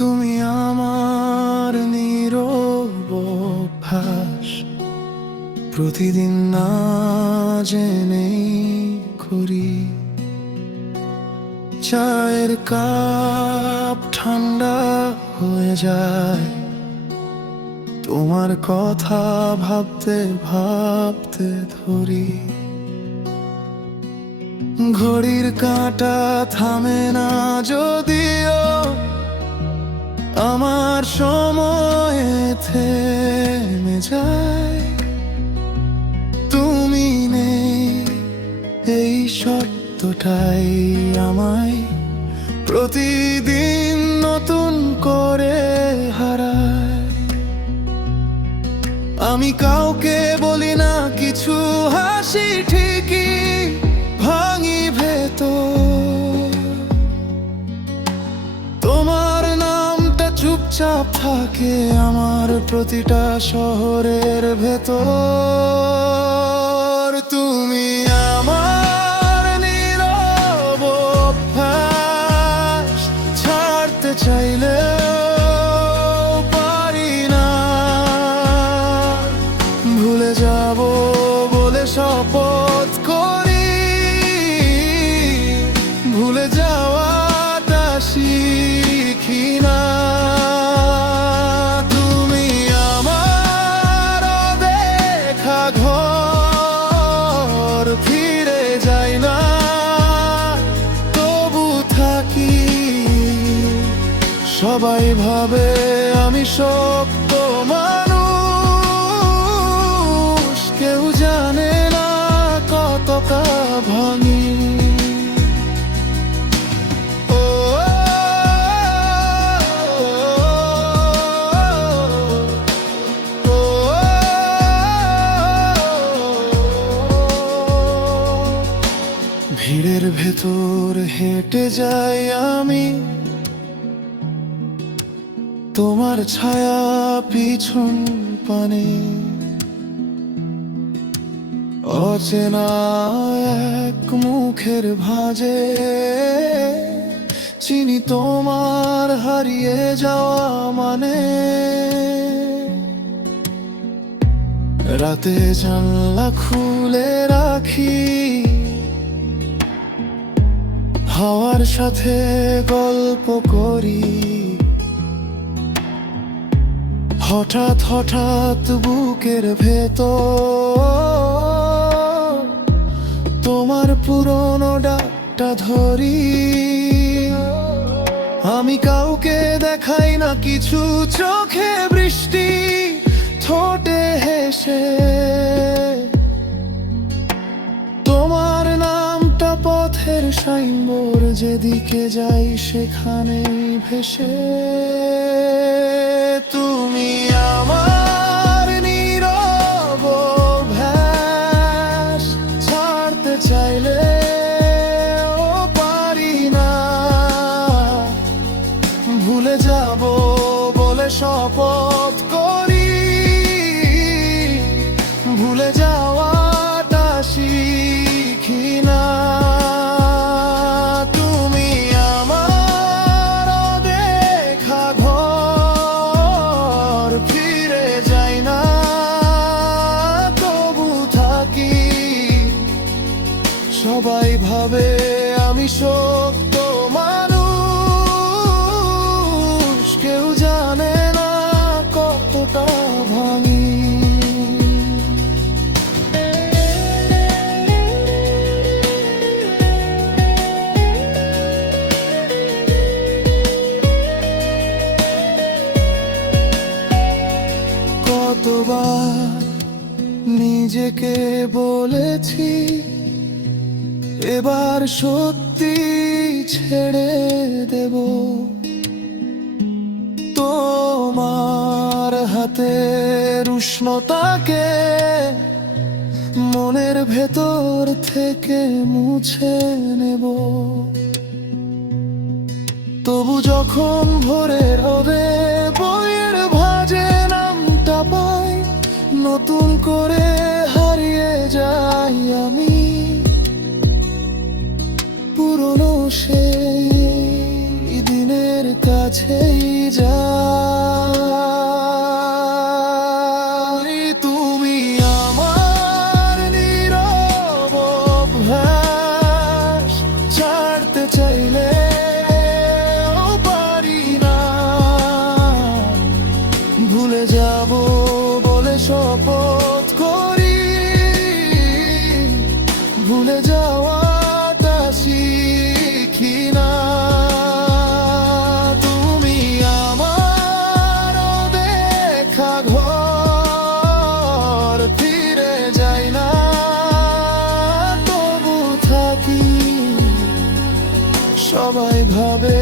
তুমি আমার নীরব অভ্যাস, প্রতিদিন না জেনেই করি। চায়ের কাপ ঠান্ডা হয়ে যায় তোমার কথা ভাবতে ভাবতে ধরি। ঘড়ির কাঁটা থামে না যদিও, আমার সময় থেমে যায়। তুমি নেই এই সত্যটাই আমায় প্রতিদিন নতুন করে হারায়। আমি কাউকে বলি না কিছু, হাসি ঠিকই ভাঙি ভেতর। তোমার নামটা চুপচাপ থাকে আমার প্রতিটা শহরের ভেতর। তুমি আমার নীরব অভ্যাস, ছাড়তে চাইলেও পারি না। ভুলে যাব বলে শপথ করি, ভুলে যাওয়াটা শিখি না। তুমি আমার দেখা ঘর, ফিরে যাই না তবু থাকি। সবাই ভাবে আমি শক্ত মানুষ, কেউ জানে না কতটা ভাঙি। ভিড়ের ভেতর হেঁটে যাই আমি, তোমার ছায়া পিছন পানে। অচেনা এক মুখের ভাঁজে চিনি তোমার হারিয়ে যাওয়া মানে। রাতে জানলা খুলে রাখি, হাওয়ার সাথে গল্প করি। হঠাৎ হঠাৎ বুকের ভেতর তোমার পুরনো ডাকটা ধরি। আমি কাউকে দেখাই না কিছু, চোখে বৃষ্টি ঠোঁটে হেসে। তোমার নামটা পথের সাইনবোর্ড, যেদিকে যাই সেখানেই ভেসে। তুমি আমার নীরব অভ্যাস, ছাড়তে চাইলেও পারি না। ভুলে যাব বলে শপথ করি, ভুলে যাওয়াটা শিখি না। তুমি আমার দেখা ঘর, ফিরে যাই না তবু থাকি। সবাই ভাবে আমি শক্ত মানুষ, কেউ জানে না কতটা ভাঙি। কতবার নিজেকে বলেছি এবার সত্যি ছেড়ে দেব। তোমার হাতের উষ্ণতাকে মনের ভেতর থেকে মুছে নেব। তবু যখন ভোরে রবে বইয়ের ভাঁজে নামটা পাই, নতুন করে হারিয়ে যাই আমি। পুরনো সেই দিনের কাজ কাছেই যাই। তুমি আমার নীরব অভ্যাস, ছাড়তে চাইলে পারি না। ভুলে যাব বলে শপথ করি, ভুলে যাওয়াটা শিখি না। তুমি আমার দেখা ঘর, ফিরে যাই না তবু থাকি। সবাই ভাবে